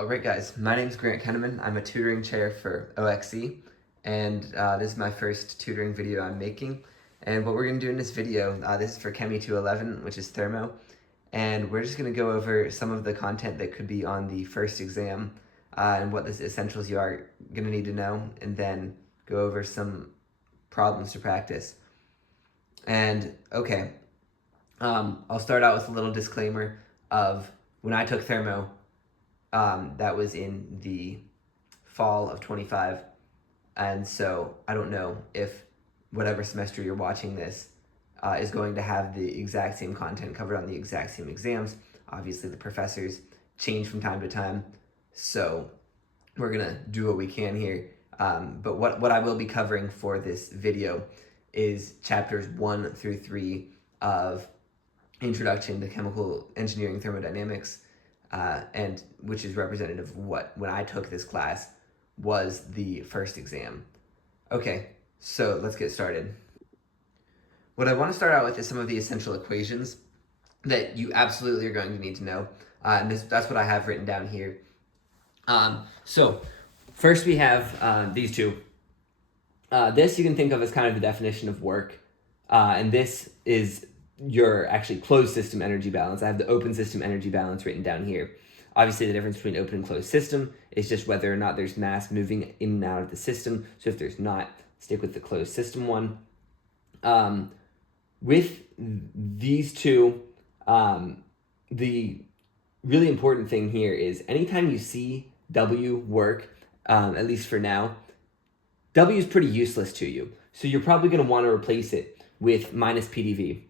Alright guys, my name is Grant Kenneman. I'm a tutoring chair for OXE, and this is my first tutoring video I'm making. And what we're going to do in this video, this is for Chemi 211, which is Thermo, and we're just going to go over some of the content that could be on the first exam, and what the essentials you are going to need to know, and then go over some problems to practice. And okay, I'll start out with a little disclaimer of when I took Thermo. That was in the fall of 25, and so I don't know if whatever semester you're watching this is going to have the exact same content covered on the exact same exams. Obviously, the professors change from time to time, so we're gonna do what we can here. But what I will be covering for this video is chapters 1 through 3 of Introduction to Chemical Engineering Thermodynamics, and which is representative of what, when I took this class, was the first exam. Okay, so let's get started. What I want to start out with is some of the essential equations that you absolutely are going to need to know, and that's what I have written down here. So first we have these two. This you can think of as kind of the definition of work, and this is your actually closed system energy balance. I have the open system energy balance written down here. Obviously, the difference between open and closed system is just whether or not there's mass moving in and out of the system. So if there's not, stick with the closed system one. With these two, the really important thing here is anytime you see W work, at least for now, W is pretty useless to you. So you're probably going to want to replace it with minus PDV.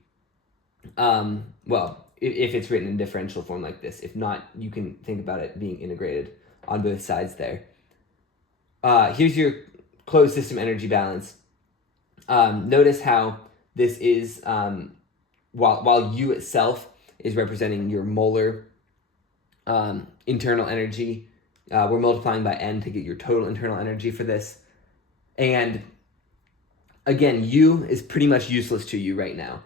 Well, if it's written in differential form like this. If not, you can think about it being integrated on both sides there. Here's your closed system energy balance. Notice how this is, while U itself is representing your molar internal energy, we're multiplying by N to get your total internal energy for this. And again, U is pretty much useless to you right now.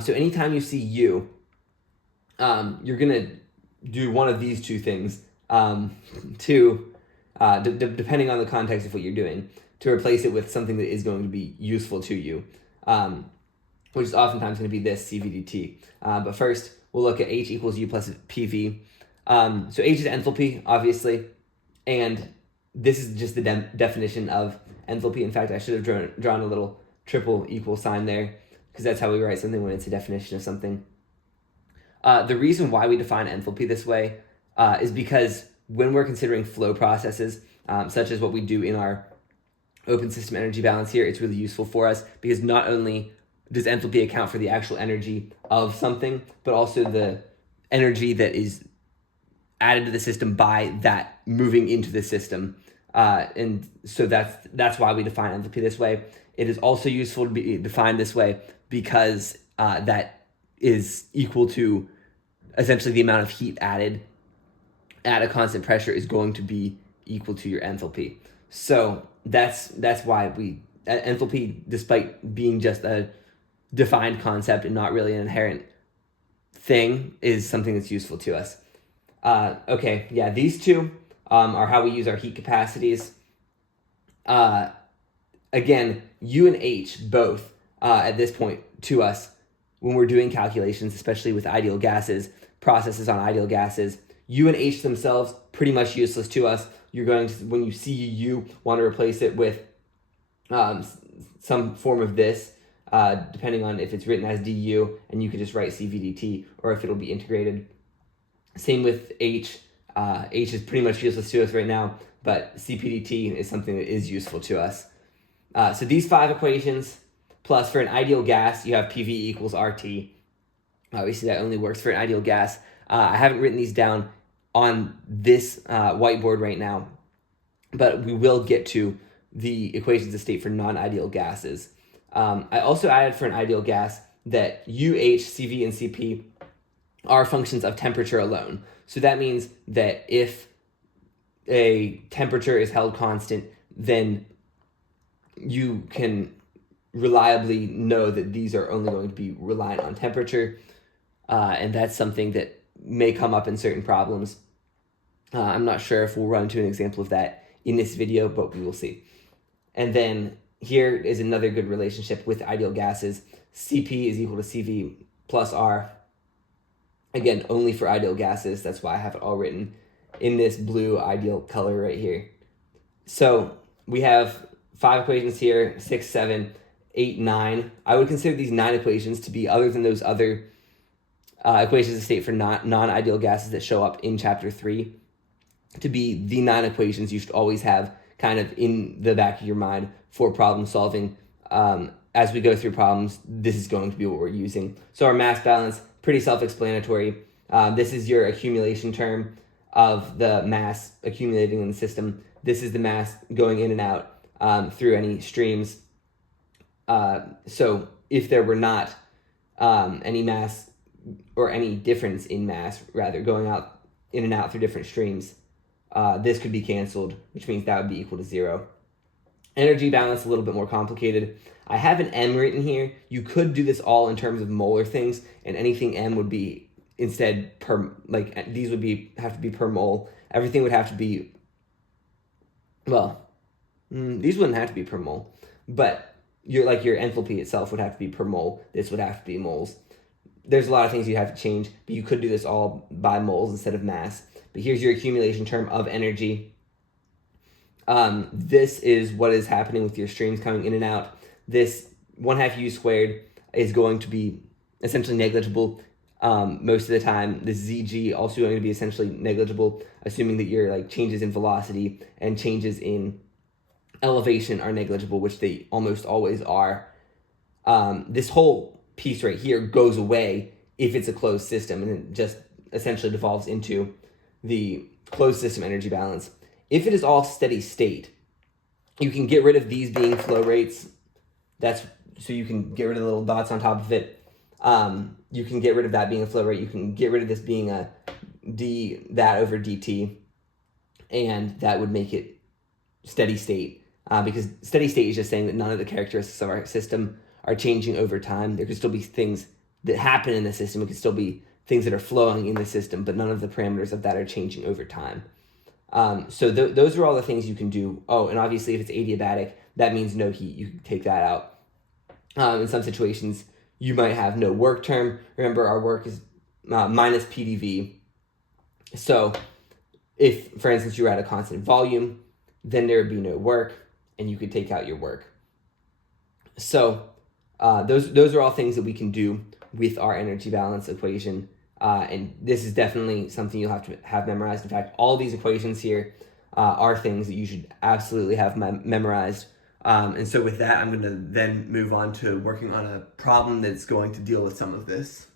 So anytime you see U, you're going to do one of these two things depending on the context of what you're doing, to replace it with something that is going to be useful to you, which is oftentimes going to be this CVDT. But first, we'll look at H equals U plus PV. So H is enthalpy, obviously, and this is just the definition of enthalpy. In fact, I should have drawn a little triple equal sign there, because that's how we write something when it's a definition of something. The reason why we define enthalpy this way is because when we're considering flow processes, such as what we do in our open system energy balance here, it's really useful for us, because not only does enthalpy account for the actual energy of something, but also the energy that is added to the system by that moving into the system. And so that's why we define enthalpy this way. It is also useful to be defined this way because that is equal to essentially the amount of heat added at a constant pressure is going to be equal to your enthalpy. So that's why enthalpy, despite being just a defined concept and not really an inherent thing, is something that's useful to us. Okay, yeah, these two are how we use our heat capacities. Again, U and H both, at this point to us, when we're doing calculations, especially with ideal gases, processes on ideal gases, U and H themselves, pretty much useless to us. You're going to, when you see U, want to replace it with some form of this, depending on if it's written as du, and you could just write CVDT, or if it'll be integrated. Same with H. H is pretty much useless to us right now, but CPDT is something that is useful to us. So these 5 equations, plus for an ideal gas, you have PV equals RT. Obviously, that only works for an ideal gas. I haven't written these down on this whiteboard right now, but we will get to the equations of state for non-ideal gases. I also added for an ideal gas that UH, CV, and CP are functions of temperature alone. So that means that if a temperature is held constant, then you can reliably know that these are only going to be reliant on temperature, and that's something that may come up in certain problems. I'm not sure if we'll run into an example of that in this video, but we will see. And then here is another good relationship with ideal gases. Cp is equal to Cv plus R. Again, only for ideal gases. That's why I have it all written in this blue ideal color right here. So we have 5 equations here, 6, 7, 8, 9. I would consider these 9 equations to be, other than those other equations of state for non-ideal gases that show up in chapter 3, to be the 9 equations you should always have kind of in the back of your mind for problem solving. As we go through problems, this is going to be what we're using. So our mass balance, pretty self-explanatory. This is your accumulation term of the mass accumulating in the system. This is the mass going in and out through any streams. So if there were not any mass or any difference in mass, rather, going out in and out through different streams, this could be canceled, which means that would be equal to 0. Energy balance, a little bit more complicated. I have an M written here. You could do this all in terms of molar things, and anything M would be instead per, like these would be have to be per mole. Everything would have to be, well, these wouldn't have to be per mole, but your enthalpy itself would have to be per mole. This would have to be moles. There's a lot of things you have to change, but you could do this all by moles instead of mass. But here's your accumulation term of energy. This is what is happening with your streams coming in and out. This 1/2 u squared is going to be essentially negligible most of the time. This ZG also going to be essentially negligible, assuming that your changes in velocity and changes in elevation are negligible, which they almost always are. This whole piece right here goes away if it's a closed system, and it just essentially devolves into the closed system energy balance. If it is all steady state, you can get rid of these being flow rates. So you can get rid of the little dots on top of it. You can get rid of that being a flow rate. You can get rid of this being a that over dt, and that would make it steady state. Because steady state is just saying that none of the characteristics of our system are changing over time. There could still be things that happen in the system. It could still be things that are flowing in the system, but none of the parameters of that are changing over time. So those are all the things you can do. Oh, and obviously if it's adiabatic, that means no heat. You can take that out. In some situations, you might have no work term. Remember, our work is minus PdV. So if, for instance, you were at a constant volume, then there would be no work, and you could take out your work. So those are all things that we can do with our energy balance equation. And this is definitely something you'll have to have memorized. In fact, all these equations here are things that you should absolutely have memorized. And so with that, I'm going to then move on to working on a problem that's going to deal with some of this.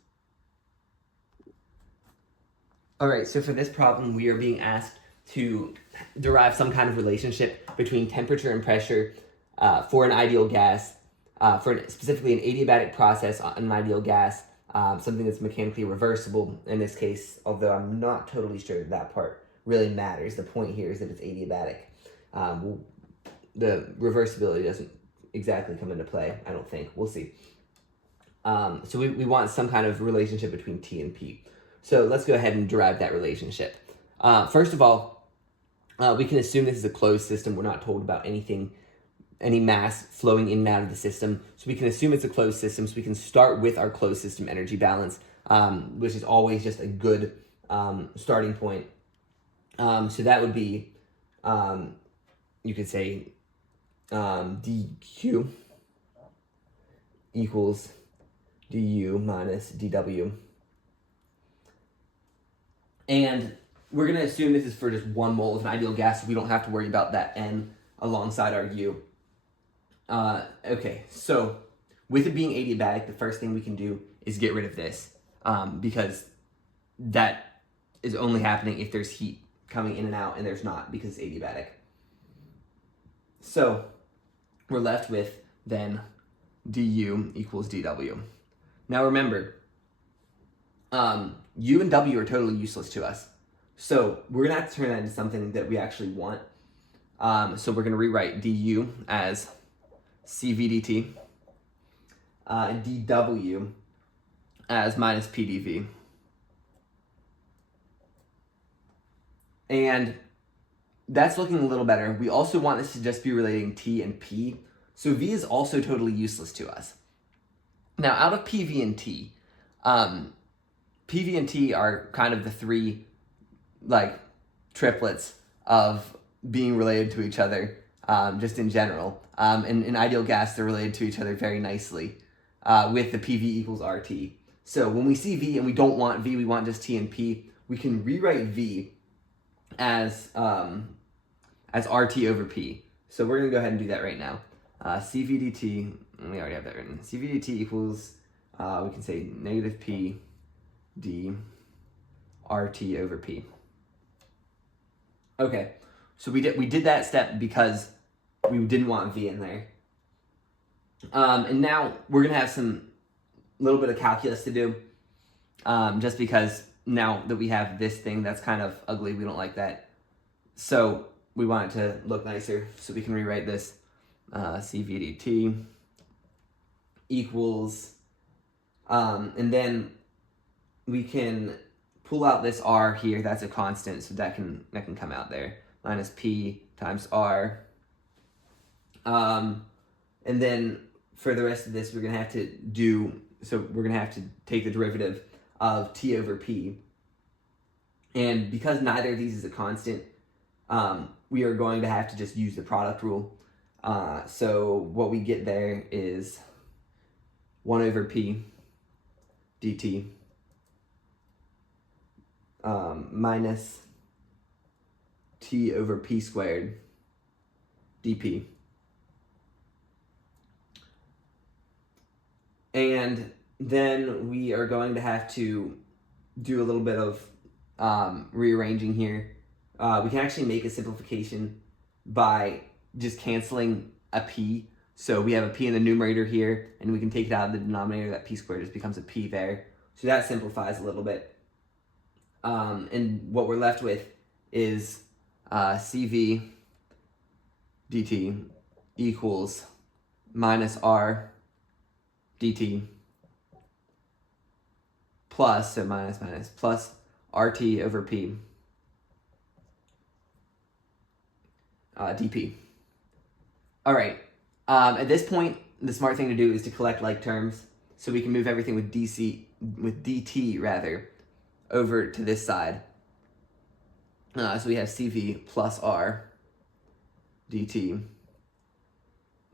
All right, so for this problem, we are being asked to derive some kind of relationship between temperature and pressure for an ideal gas, specifically an adiabatic process on an ideal gas, something that's mechanically reversible in this case, although I'm not totally sure that part really matters. The point here is that it's adiabatic. The reversibility doesn't exactly come into play, I don't think. We'll see. So we want some kind of relationship between T and P. So let's go ahead and derive that relationship. First of all, we can assume this is a closed system. We're not told about any mass flowing in and out of the system. So we can assume it's a closed system. So we can start with our closed system energy balance, which is always just a good starting point. So that would be, you could say, dq equals du minus dw. And we're going to assume this is for just 1 mole of an ideal gas, so we don't have to worry about that n alongside our u. Okay, so with it being adiabatic, the first thing we can do is get rid of this, because that is only happening if there's heat coming in and out, and there's not because it's adiabatic. So we're left with then du equals dw. Now remember, u and w are totally useless to us. So we're going to have to turn that into something that we actually want. So we're going to rewrite du as cv dt, and dw as minus pdv. And that's looking a little better. We also want this to just be relating t and p. So v is also totally useless to us. Now, out of pv and t, pv and t are kind of the three like triplets of being related to each other, just in general. And in ideal gas, they're related to each other very nicely, with the PV equals RT. So when we see V and we don't want V, we want just T and P, we can rewrite V as RT over P. So we're gonna go ahead and do that right now. CV dt, we already have that written. CV dt equals, we can say negative P d RT over P. Okay, so we did that step because we didn't want V in there. And now we're gonna have some little bit of calculus to do, just because now that we have this thing that's kind of ugly, we don't like that. So we want it to look nicer, so we can rewrite this CV dt equals, and then we can pull out this r here, that's a constant, so that can come out there, minus p times r. And then for the rest of this, we're gonna have to take the derivative of t over p. And because neither of these is a constant, we are going to have to just use the product rule. So what we get there is 1 over p dt minus t over p squared dp. And then we are going to have to do a little bit of rearranging here. We can actually make a simplification by just canceling a p. So we have a p in the numerator here, and we can take it out of the denominator. That p squared just becomes a p there. So that simplifies a little bit. And what we're left with is CV dt equals minus r dt plus, so minus plus RT over P dP. All right, at this point, the smart thing to do is to collect like terms, so we can move everything with dt rather, over to this side. So we have CV plus R dt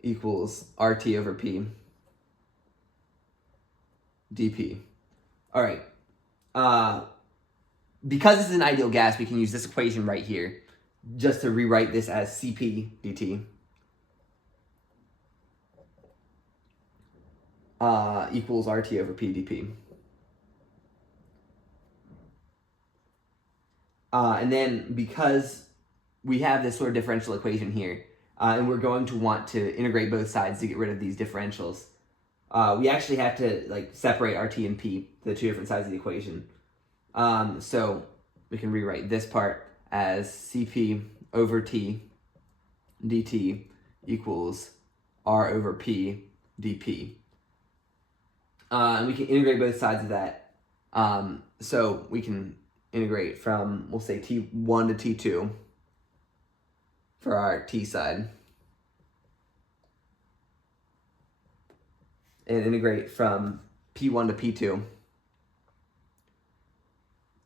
equals RT over P dP. All right. Because this is an ideal gas, we can use this equation right here just to rewrite this as Cp dt equals RT over P dP. And then because we have this sort of differential equation here, and we're going to want to integrate both sides to get rid of these differentials, we actually have to separate RT and P, the two different sides of the equation. So we can rewrite this part as Cp over T dt equals R over P dP. And we can integrate both sides of that. So we can integrate from, we'll say T1 to T2 for our T side. And integrate from P1 to P2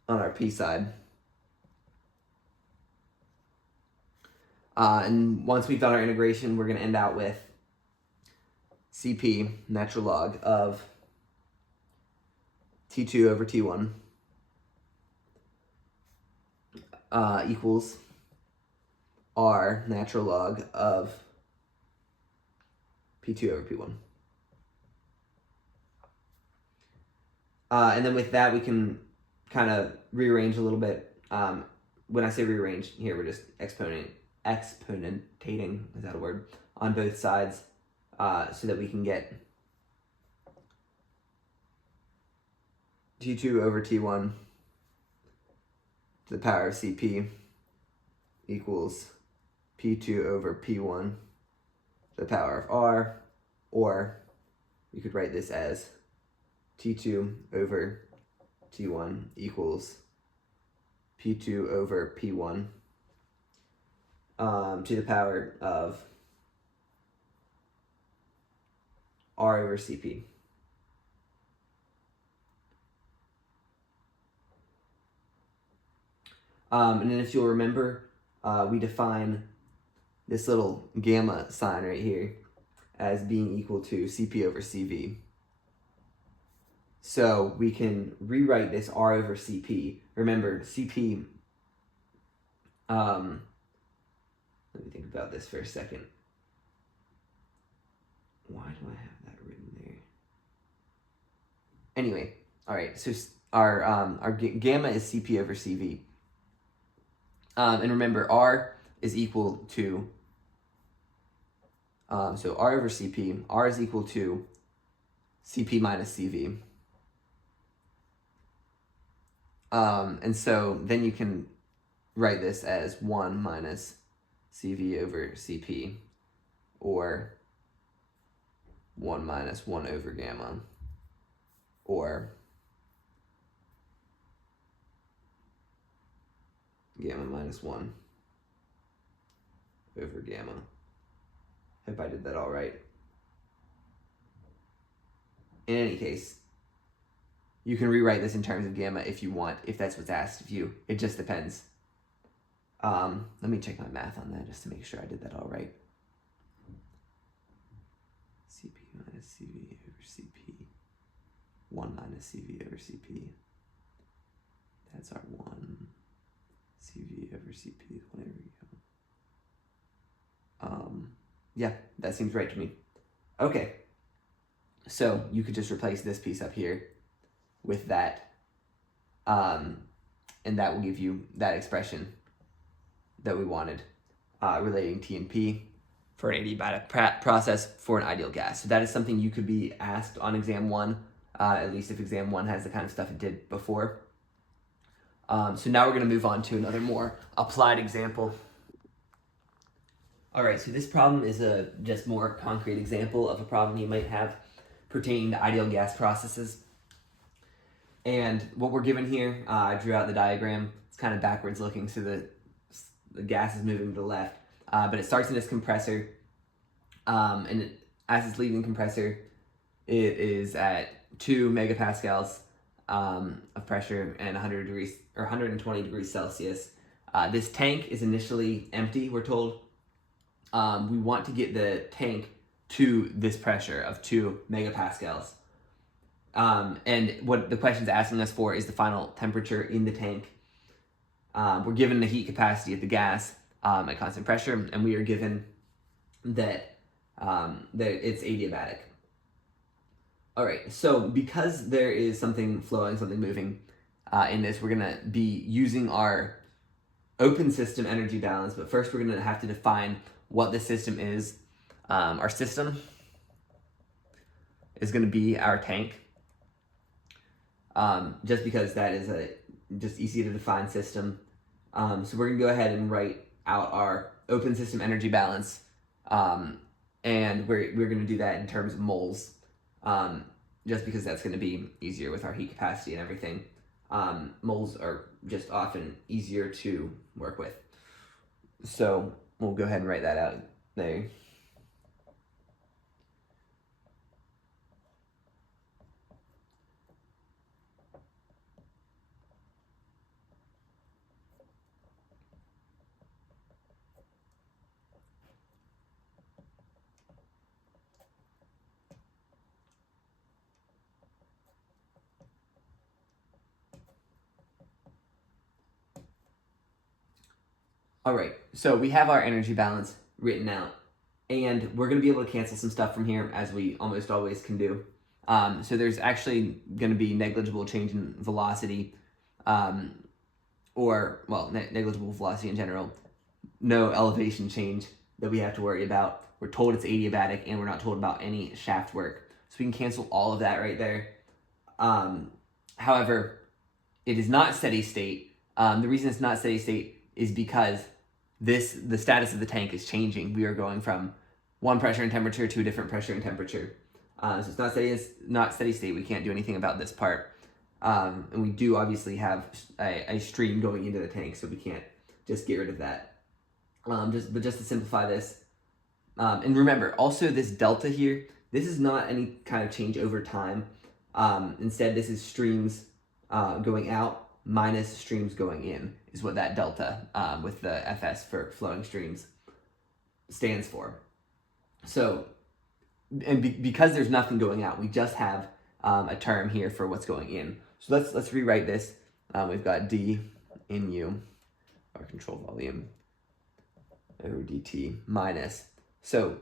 on our P side. And once we've done our integration, we're going to end out with Cp, natural log of T2 over T1 equals R, natural log of P2 over P1. And then with that, we can kind of rearrange a little bit. When I say rearrange, here we're just exponentating, is that a word, on both sides, so that we can get T2 over T1 to the power of Cp equals P2 over P1 to the power of R, or you could write this as T2 over T1 equals P2 over P1 to the power of R over Cp. And then if you'll remember, we define this little gamma sign right here as being equal to Cp over Cv. So we can rewrite this R over Cp. Remember, Cp, let me think about this for a second. Why do I have that written there? Anyway, all right, so our gamma is Cp over Cv. And remember, R is equal to, so R over Cp, R is equal to Cp minus Cv. And so then you can write this as 1 minus Cv over Cp, or 1 minus 1 over gamma, or gamma minus 1 over gamma. Hope I did that all right. In any case, you can rewrite this in terms of gamma if you want, if that's what's asked of you. It just depends. Let me check my math on that just to make sure I did that all right. Cp minus Cv over Cp. 1 minus Cv over Cp. That's our 1. Cv over Cp is 1 over gamma. Yeah, that seems right to me. Okay. So you could just replace this piece up here with that, and that will give you that expression that we wanted, relating T and P for an adiabatic process for an ideal gas. So that is something you could be asked on exam 1, at least if exam 1 has the kind of stuff it did before. So now we're going to move on to another more applied example. All right, so this problem is a just more concrete example of a problem you might have pertaining to ideal gas processes. And what we're given here, I drew out the diagram. It's kind of backwards looking, so the gas is moving to the left. But it starts in this compressor, and as it's leaving the compressor, it is at 2 megapascals of pressure and 100 degrees or 120 degrees Celsius. This tank is initially empty, we're told. We want to get the tank to this pressure of 2 megapascals. And what the question's asking us for is the final temperature in the tank. We're given the heat capacity of the gas at constant pressure, and we are given that, that it's adiabatic. All right, so because there is something flowing, something moving in this, we're going to be using our open system energy balance, but first we're going to have to define what the system is. Our system is going to be our tank, just because that is a just easy to define system. So we're going to go ahead and write out our open system energy balance, and we're going to do that in terms of moles, just because that's going to be easier with our heat capacity and everything. Moles are just often easier to work with. So we'll go ahead and write that out there. All right, so we have our energy balance written out, and we're going to be able to cancel some stuff from here, as we almost always can do. So there's actually going to be negligible change in velocity, negligible velocity in general. No elevation change that we have to worry about. We're told it's adiabatic, and we're not told about any shaft work. So we can cancel all of that right there. However, it is not steady state. The reason it's not steady state is because the status of the tank is changing. We are going from one pressure and temperature to a different pressure and temperature. So it's not steady state. We can't do anything about this part. And we do obviously have a stream going into the tank, so we can't just get rid of that. But just to simplify this, and remember, also this delta here, this is not any kind of change over time. Instead, this is streams going out minus streams going in, is what that delta with the FS for flowing streams stands for. So, and because there's nothing going out, we just have a term here for what's going in. So let's rewrite this. We've got d in u, our control volume, over dt minus. So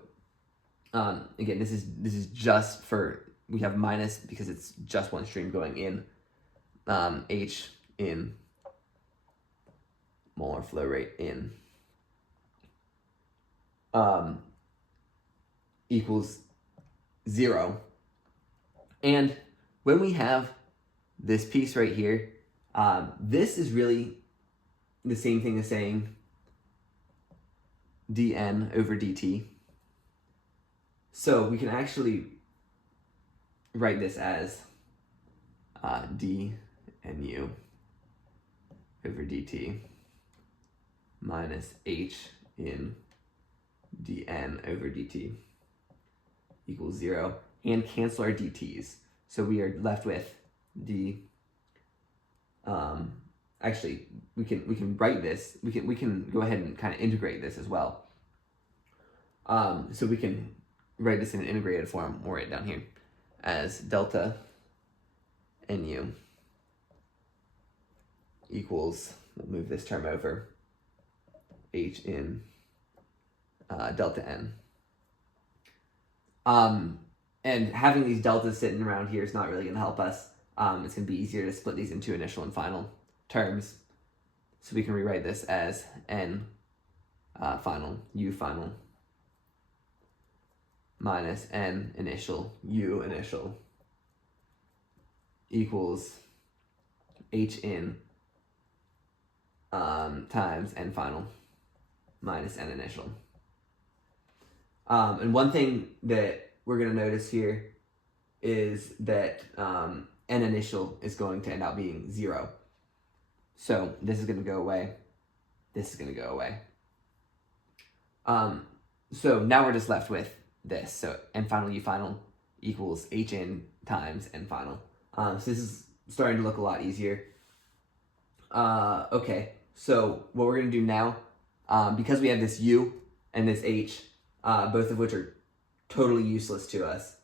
again, this is just for, we have minus because it's just one stream going in. H in molar flow rate in equals 0. And when we have this piece right here, this is really the same thing as saying dn over dt. So we can actually write this as d nu over dt minus h in dn over dt equals 0, and cancel our dt's. So we are left with d. Actually, we can write this. We can go ahead and kind of integrate this as well. So we can write this in an integrated form. We'll write it down here as delta nu equals, we'll move this term over, h in delta n. And having these deltas sitting around here is not really going to help us. It's going to be easier to split these into initial and final terms. So we can rewrite this as n final, u final, minus n initial, u initial, equals h in times n final minus n initial. And one thing that we're going to notice here is that n initial is going to end up being 0. So this is going to go away. This is going to go away. So now we're just left with this. So n final u final equals h in times n final. So this is starting to look a lot easier. Okay, so what we're going to do now, because we have this u and this h, both of which are totally useless to us,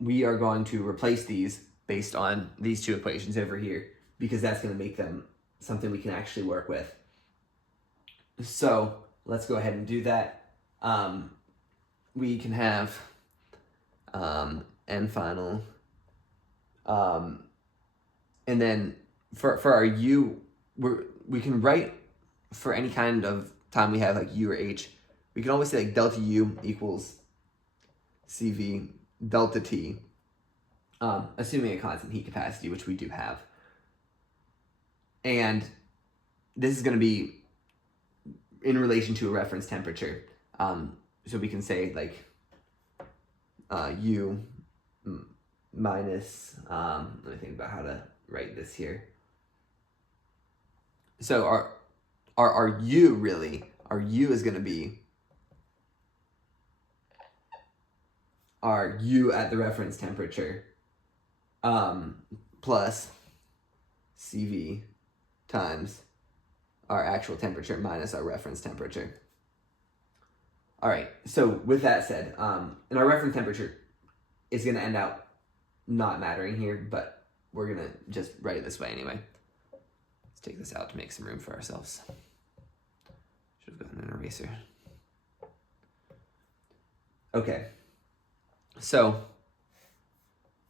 we are going to replace these based on these two equations over here, because that's going to make them something we can actually work with. So let's go ahead and do that. We can have n final, and then for our u, we can write for any kind of time we have like u or h, we can always say like delta u equals CV delta T, assuming a constant heat capacity, which we do have. And this is going to be in relation to a reference temperature. So we can say like U minus, let me think about how to write this here. So our U really, our U is going to be our U at the reference temperature plus CV times our actual temperature minus our reference temperature. All right, so with that said, and our reference temperature is going to end up not mattering here, but we're going to just write it this way anyway. Let's take this out to make some room for ourselves. Should have gotten an eraser. Okay, so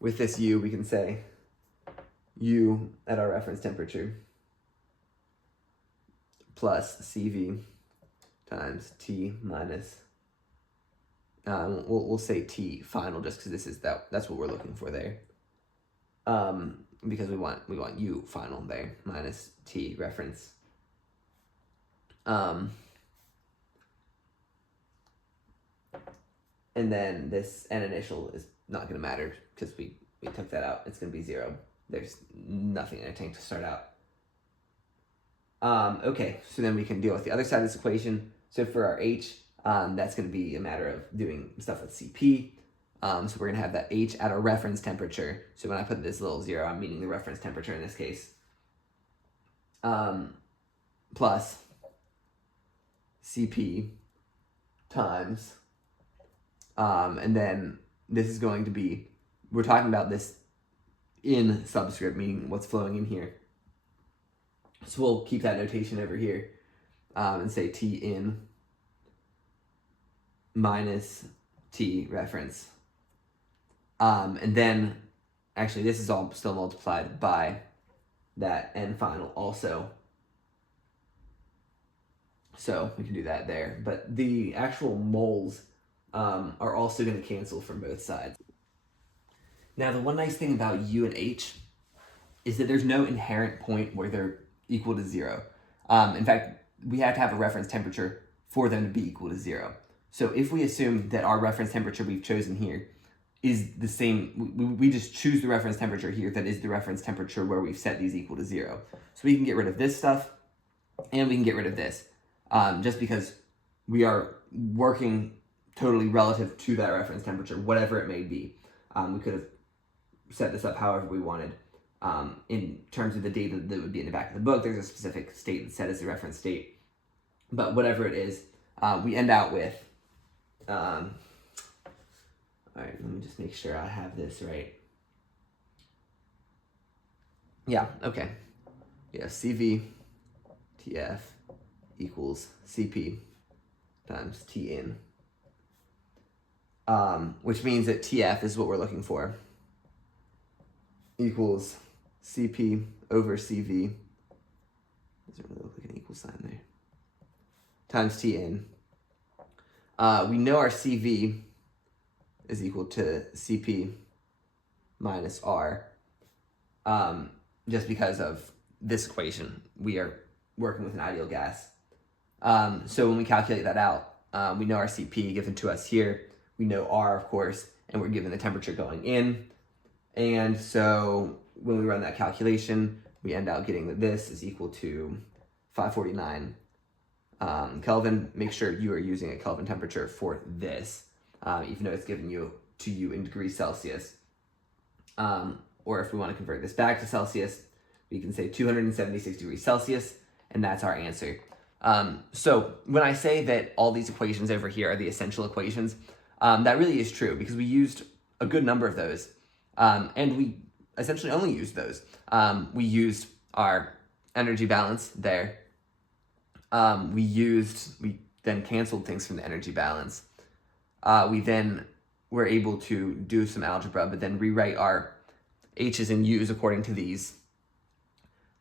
with this U, we can say U at our reference temperature plus CV times T minus, we'll say T final just because this is that's what we're looking for there. Because we want U final there minus T reference. And then this N initial is not going to matter because we took that out. It's going to be 0. there's nothing in a tank to start out. Okay, so then we can deal with the other side of this equation. So for our H, that's going to be a matter of doing stuff with CP. So we're going to have that H at a reference temperature. So when I put this little 0, I'm meaning the reference temperature in this case. Plus CP times, and then this is going to be, we're talking about this in subscript, meaning what's flowing in here. So we'll keep that notation over here and say T in minus T reference. And then, actually, this is all still multiplied by that N final also. So we can do that there. But the actual moles are also going to cancel from both sides. Now, the one nice thing about U and H is that there's no inherent point where they're equal to 0. In fact, we have to have a reference temperature for them to be equal to 0. So if we assume that our reference temperature we've chosen here is the same, we just choose the reference temperature here that is the reference temperature where we've set these equal to 0. So we can get rid of this stuff and we can get rid of this just because we are working totally relative to that reference temperature, whatever it may be. We could have set this up however we wanted. In terms of the data that would be in the back of the book, there's a specific state that's set as the reference state. But whatever it is, we end out with, all right, let me just make sure I have this right. Yeah, okay. Yeah, CV TF equals CP times T in, which means that TF is what we're looking for, equals CP over CV, doesn't really look like an equal sign there, times T in. We know our CV is equal to CP minus R, just because of this equation. We are working with an ideal gas. So when we calculate that out, we know our CP given to us here. We know R, of course, and we're given the temperature going in. And so when we run that calculation, we end up getting that this is equal to 549 Kelvin. Make sure you are using a Kelvin temperature for this, even though it's given to you in degrees Celsius. Or if we want to convert this back to Celsius, we can say 276 degrees Celsius, and that's our answer. So when I say that all these equations over here are the essential equations, that really is true because we used a good number of those. And we essentially only used those. We used our energy balance there. We then canceled things from the energy balance. We then were able to do some algebra, but then rewrite our H's and U's according to these.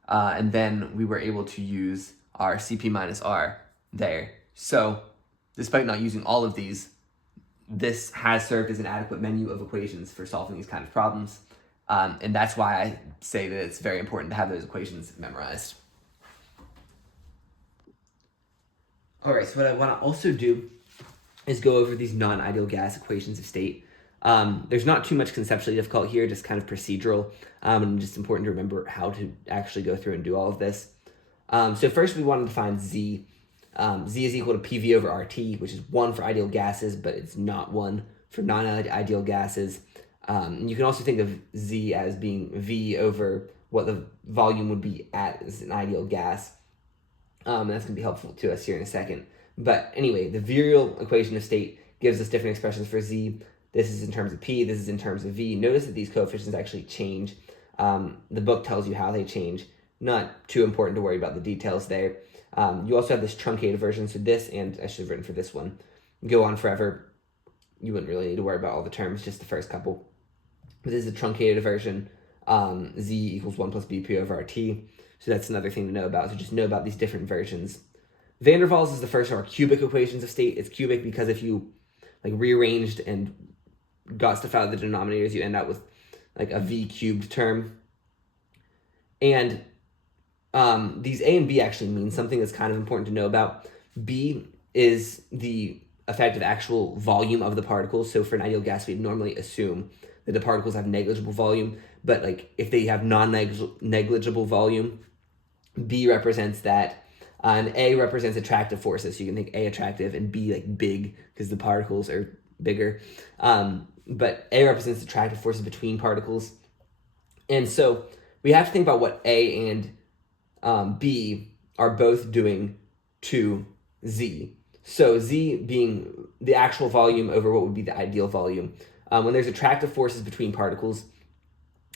And then we were able to use our CP minus R there. So despite not using all of these, this has served as an adequate menu of equations for solving these kind of problems. And that's why I say that it's very important to have those equations memorized. All right, so what I want to also do is go over these non-ideal gas equations of state. There's not too much conceptually difficult here, just kind of procedural, and just important to remember how to actually go through and do all of this. So first we wanted to find Z. Z is equal to PV over RT, which is 1 for ideal gases, but it's not 1 for non-ideal gases. You can also think of Z as being V over what the volume would be at as an ideal gas. That's going to be helpful to us here in a second. But anyway, the virial equation of state gives us different expressions for Z. This is in terms of P, this is in terms of V. Notice that these coefficients actually change. The book tells you how they change. Not too important to worry about the details there. You also have this truncated version, so this, and I should have written for this one, go on forever. You wouldn't really need to worry about all the terms, just the first couple. But this is a truncated version. Z equals 1 plus BP over RT. So that's another thing to know about. So just know about these different versions. Van der Waals is the first of our cubic equations of state. It's cubic because if you rearranged and got stuff out of the denominators, you end up with a V cubed term. And these A and B actually mean something that's kind of important to know about. B is the effective actual volume of the particles. So for an ideal gas, we'd normally assume that the particles have negligible volume. but like if they have non-negligible volume, B represents that, and A represents attractive forces. So you can think A attractive and B like big because the particles are bigger. But A represents attractive forces between particles. And so we have to think about what A and B are both doing to Z. So Z being the actual volume over what would be the ideal volume. When there's attractive forces between particles,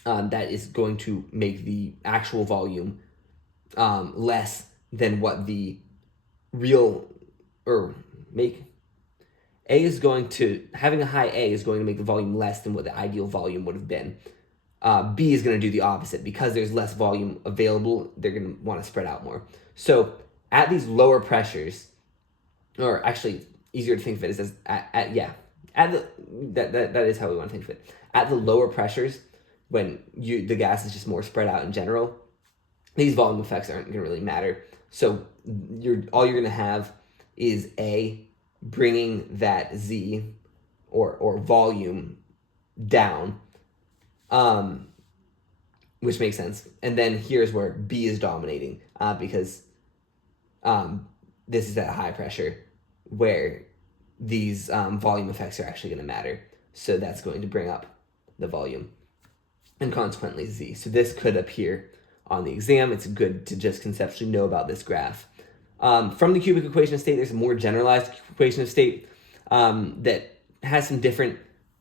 that is going to make the actual volume less than what the real, or make, having a high A is going to make the volume less than what the ideal volume would have been. B is going to do the opposite. Because there's less volume available, they're going to want to spread out more. So at these lower pressures, or actually easier to think of it as that is how we want to think of it. At the lower pressures, when the gas is just more spread out in general, these volume effects aren't going to really matter. So all you're going to have is A bringing that Z or volume down, which makes sense. And then here's where B is dominating, because this is at high pressure where these volume effects are actually going to matter. So that's going to bring up the volume and consequently Z. So this could appear on the exam. It's good to just conceptually know about this graph. From the cubic equation of state, there's a more generalized equation of state that has some different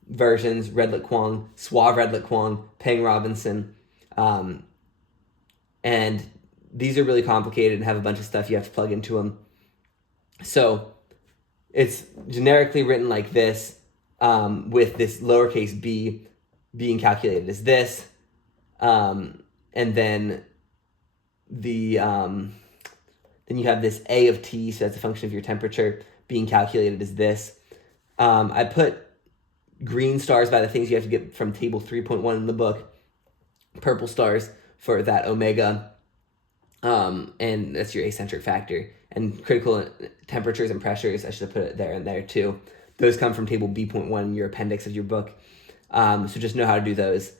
versions: Redlich-Kwong, Suave-Redlich-Kwong, Peng-Robinson, and these are really complicated and have a bunch of stuff you have to plug into them. So it's generically written like this, with this lowercase b being calculated as this, and then then you have this A of T, so that's a function of your temperature, being calculated as this. I put green stars by the things you have to get from table 3.1 in the book, purple stars for that omega, and that's your acentric factor. And critical temperatures and pressures, I should have put it there and there too. Those come from table B.1 in your appendix of your book. So just know how to do those.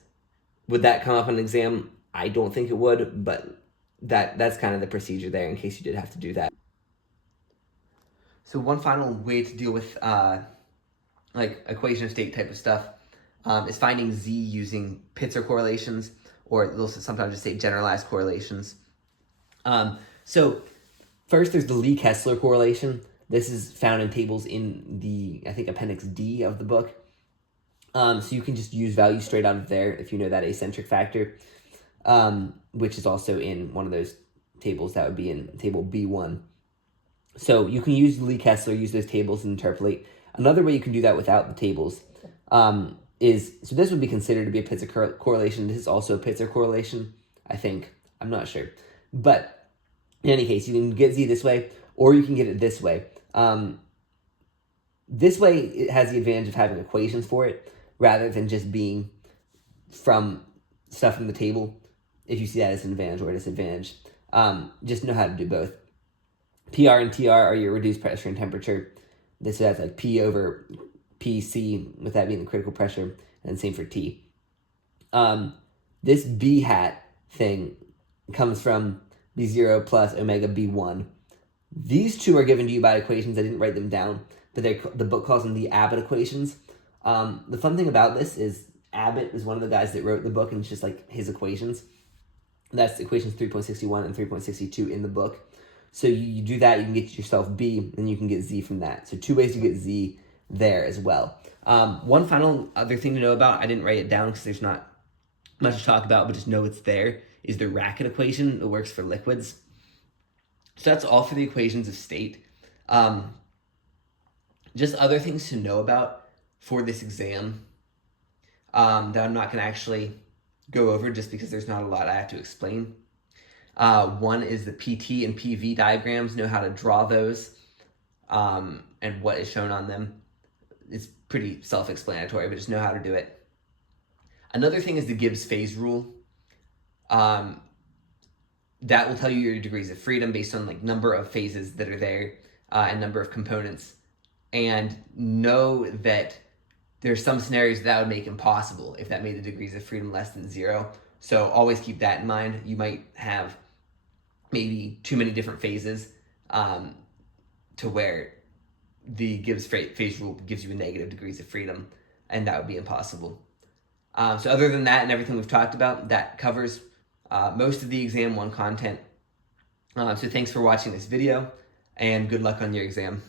Would that come up on an exam? I don't think it would, but that's kind of the procedure there in case you did have to do that. So one final way to deal with like equation of state type of stuff is finding Z using Pitzer correlations, or they'll sometimes just say generalized correlations. So first there's the Lee-Kessler correlation. This is found in tables in the, I think, appendix D of the book. So you can just use values straight out of there if you know that acentric factor, which is also in one of those tables. That would be in table B1. So you can use Lee-Kessler, use those tables and interpolate. Another way you can do that without the tables is, so this would be considered to be a Pitzer correlation. This is also a Pitzer correlation, I think. I'm not sure. But in any case, you can get Z this way, or you can get it this way. This way, it has the advantage of having equations for it, rather than just being from stuff from the table, if you see that as an advantage or a disadvantage. Just know how to do both. PR and TR are your reduced pressure and temperature. This has like P over PC, with that being the critical pressure, and same for T. This B hat thing comes from B0 plus omega B1. These two are given to you by equations. I didn't write them down, but the book calls them the Abbott equations. The fun thing about this is Abbott is one of the guys that wrote the book, and it's just like his equations. That's equations 3.61 and 3.62 in the book. So you do that, you can get yourself B, and you can get Z from that. So two ways to get Z there as well. One final other thing to know about, I didn't write it down because there's not much to talk about, but just know it's there, is the Racket equation that works for liquids. So that's all for the equations of state. Just other things to know about for this exam that I'm not going to actually go over just because there's not a lot I have to explain. One is the PT and PV diagrams, know how to draw those, and what is shown on them. It's pretty self-explanatory, but just know how to do it. Another thing is the Gibbs phase rule. That will tell you your degrees of freedom based on like number of phases that are there, and number of components. And know that there's some scenarios that would make impossible if that made the degrees of freedom less than 0. So always keep that in mind. You might have maybe too many different phases to where the Gibbs phase rule gives you a negative degrees of freedom, and that would be impossible. So other than that and everything we've talked about, that covers most of the exam 1 content. So thanks for watching this video, and good luck on your exam.